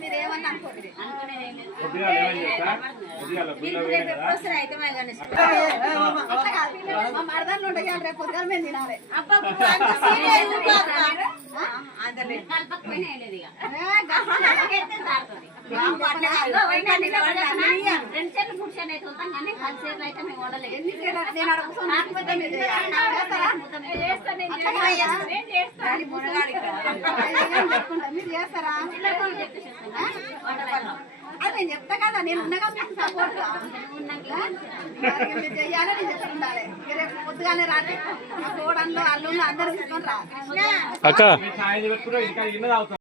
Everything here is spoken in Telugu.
మీరేమన్నా అనుకోండి మరదాలు ఉంటాయి రేపు పొద్దున మేము తినాలి మీరు చేస్తారా అది నేను చెప్తా కదా నేను ఉండగా మీకు సపోర్ట్ చెయ్యాలి నేను చెప్తా ఉండాలి రేపు పొద్దుగానే రాత్రి కోడళ్ళు అల్లుళ్ళు అందరూ తీసుకొని రా